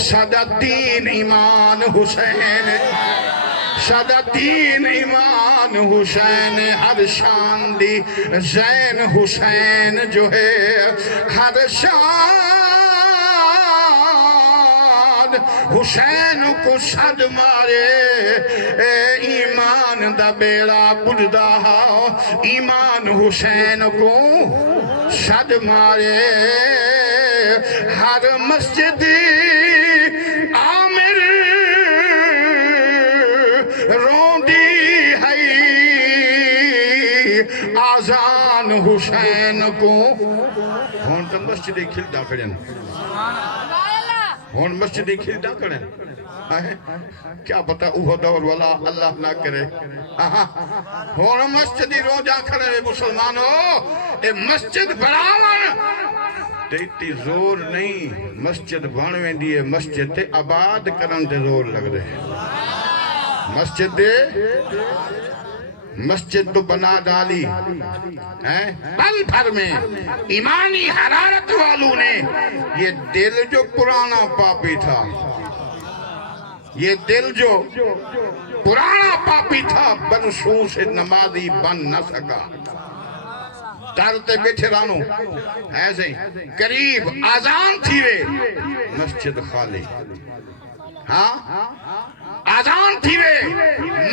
صدالدین ایمان حسین صدالدین ایمان حسین ہر شان دی زین حسین جو ہے ہر شان حسین کو صد مارے ایمان دا بیڑا بڑھدا ایمان حسین کو صد مارے ہر مسجد عامر روندی ہے آذان حسین کو ہون تو مسجد کھلتا کریں ہون مسجد کھلتا کریں کیا پتا اوہ دور والا اللہ نہ کرے ہون مسجد رو جا کرے مسلمانوں اے مسجد براور تیتی زور نہیں مسجد بانویں دیئے مسجد تے آباد کرن تے زور لگ رہے مسجد تو بنا ڈالی پل بھر میں ایمانی حرارت والوں نے یہ دل جو پرانا پاپی تھا یہ دل جو پرانا پاپی تھا برسوں سے نمازی بن نہ سکا دارتے بیٹھے رانو ایسے قریب آزان تھی وے مسجد خالی ہاں آزان تھی وے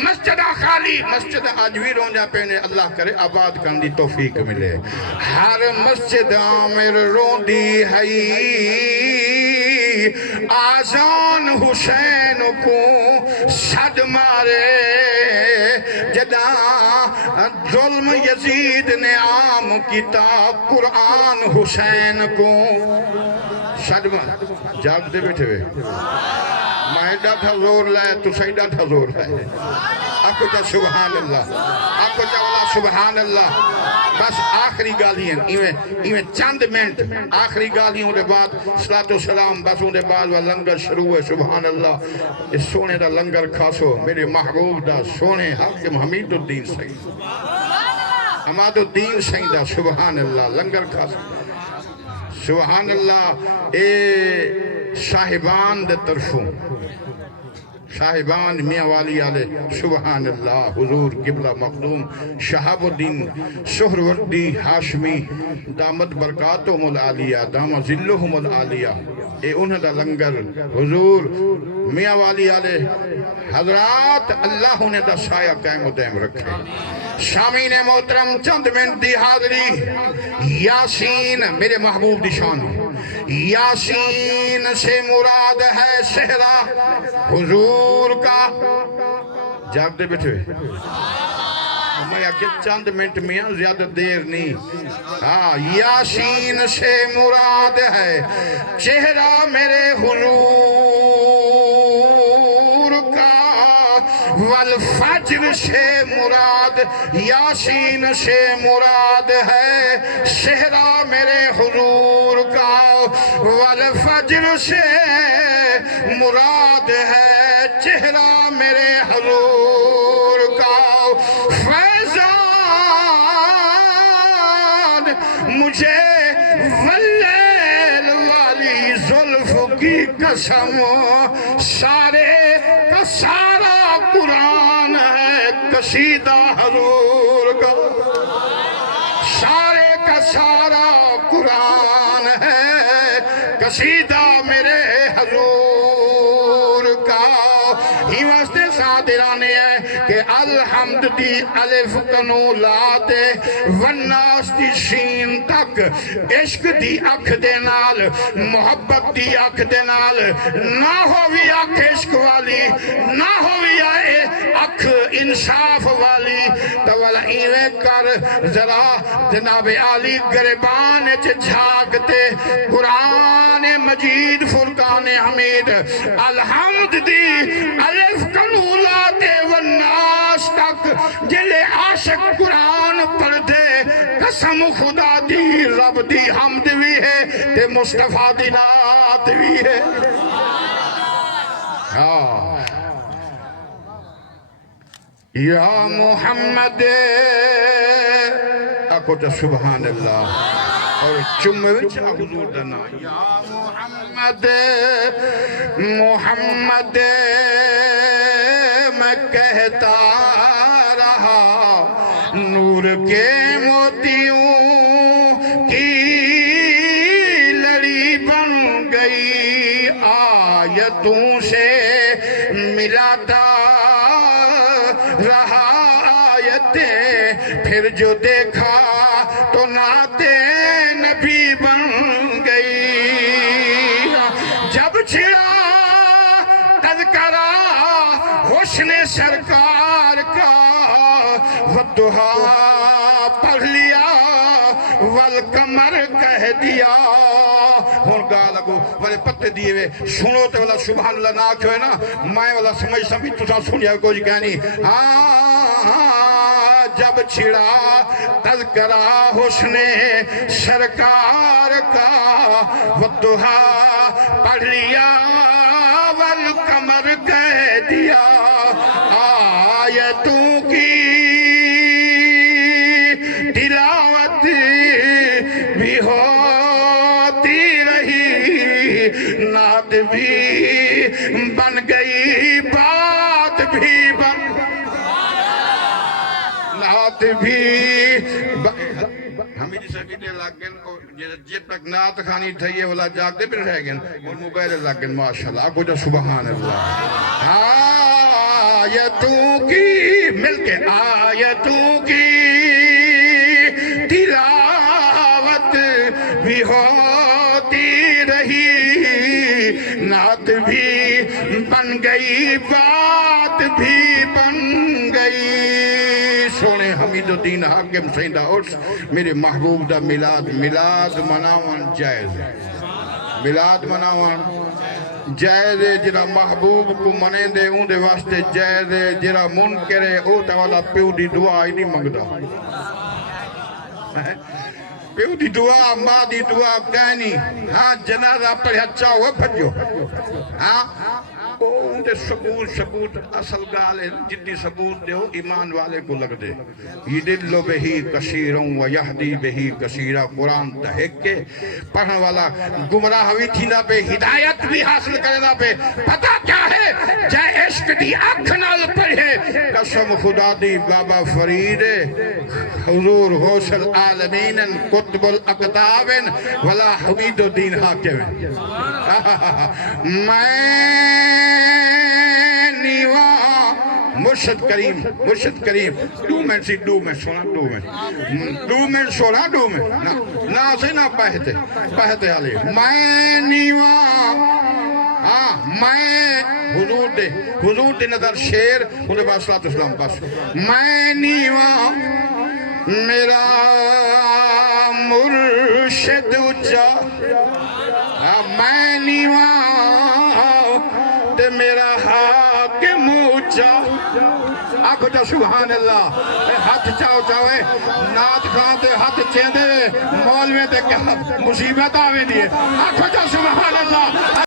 مسجد خالی مسجد آج بھی رونجا پہنے اللہ کرے آباد کرنے توفیق ملے ہر مسجد عامر روندی ہے آزان حسین کو صد مارے جدا ظلم یزید نے عام کتاب قرآن حسین کو صد مارے جاگ دے بیٹھے ہوئے میں ڈاٹھا زور لائے تو صحیح ڈاٹھا زور لائے آکو جا سبحان اللہ آکو جا والا سبحان اللہ بس آخری گالیاں ایویں چند منٹ آخری گالیوں دے بعد صلاة و سلام بس ان دے بعد وہ لنگر شروع ہے سبحان اللہ اس سونے دا لنگر کھاسو میرے محبوب دا سونے حاکم حمید الدین سعید حماد الدین سعید دا سبحان اللہ لنگر کھاسو سبحان اللہ اے صاحبان دے طرفوں صاحبان میاں والی آلے سبحان اللہ حضور قبلہ مخدوم شہاب الدین سہروردی ہاشمی دامت برکاتہم العالیہ دامت ذلہم العالیہ اے انہوں دا لنگر حضور میاں والی آلے حضرات اللہ نے دا سایہ قائم و دائم رکھے شامین محترم چند منٹ دی حاضری یاسین میرے محبوب دی شان یاسین سے مراد ہے صحرا حضور کا جاگ دے بیٹھے میں کہ چند منٹ میں زیادہ دیر نہیں یاسین سے مراد ہے چہرہ میرے حضور کا والفجر سے مراد یاسین سے مراد ہے صحرا میرے حضور کا والفجر سے مراد ہے چہرہ میرے حضور کا فیضان مجھے واللیل والی زلف کی قسم سارے کا سارا قرآن ہے قصیدہ حضور کا سارے کا سارا قرآن ہے قصیدہ میرے حضور کا ہی واسطے صادرانے ہے کہ الحمد دی الف کنو لاتے والناس دی شین تک عشق دی اکھ دے نال محبت دی اکھ دے نال نہ ہوئی اکھ عشق والی نہ ہوئی اکھ انصاف والی تو والا ایویں کر ذرا جناب عالی گربان جھاگتے قرآن مجید فرقان حمید الحمد دی الف کنو لاتے والناس تک جلے عاشق قرآن پڑھ دے قسم خدا دی رب دی حمد بھی ہے تے مصطفیٰ دی نات بھی ہے یا محمد اکو تا سبحان اللہ اور چمے وچ حضور دا نام یا محمد محمد میں کہتا رہا نور کے موتیوں کی لڑی بن گئی آیتوں سے ملاتا رہا آیتیں پھر جو دیکھا تو نعت نبی بن گئی جب چھڑا تذکرہ حسن سرکار کا والضحیٰ پڑھ لیا والقمر کہہ دیا ہون گا لگو والے پتے دیئے وے سنو تے والا سبحان اللہ نہ کیوں ہے نا میں والا سمجھ سمجھ تو سا سنیا کوئی کہنی جب چھڑا تذکرہ حسن سرکار کا والضحیٰ پڑھ لیا والقمر کہہ دیا آیتوں کی تلاوت بھی ہوتی رہی نعت بھی بن گئی بات بھی بن نعت بھی ہمیں جیسا کہتے لگن اور جب تک نعت خانی تھئیے والا جاگتے پھر رہ گئن اور موبائل لگن ماشاءاللہ آپ کو جو سبحان اللہ آیتوں کی مل کے آیتوں کی تلاوت بھی ہوتی رہی نعت بھی بن گئی بات بھی بن گئی سونے حمید الدین حاکم سیندہ عرص میرے محبوب دا میلاد مناون جائز میلاد مناون جائز جرا محبوب کو منے دے اون دے واسطے جائز جرا منکر ہے او تاوالا پیو دی دعا ہی نہیں منگدا پیو دی دعا ماں دی دعا کہنی ہاں جنازہ پڑھ اچھا ہوا بھجو ہاں ان دے ثبوت اصل گال ہے جتنی ثبوت دے ہو ایمان والے کو لگ دے یدلو بہی کثیروں ویہدی بہی کثیرہ قرآن تحق کے پڑھنے والا گمراہ ہوئی تھی نہ پہ ہدایت بھی حاصل کرنا پہ پتہ کیا ہے جائے عشق دی آنکھ نال پڑھے قسم خدا دی بابا فرید حضور غوث العالمین قطب الاقطاب ولا حمید الدین حاکم میں نیوا مرشد کریم دو میں سونا نا سے نا پہتے آلے میں نیوا میں حضور دے نظر شیر انہوں نے بات صلی اللہ علیہ وسلم بس میں نیوا میرا مرشد اچھا میں نیوا تے میرا حاکم اچھا آنکھو جو سبحان اللہ ہاتھ چاہے نات خان تے ہاتھ چیندے مولوے تے کیا مصیبت آوے دیئے آنکھو جو سبحان اللہ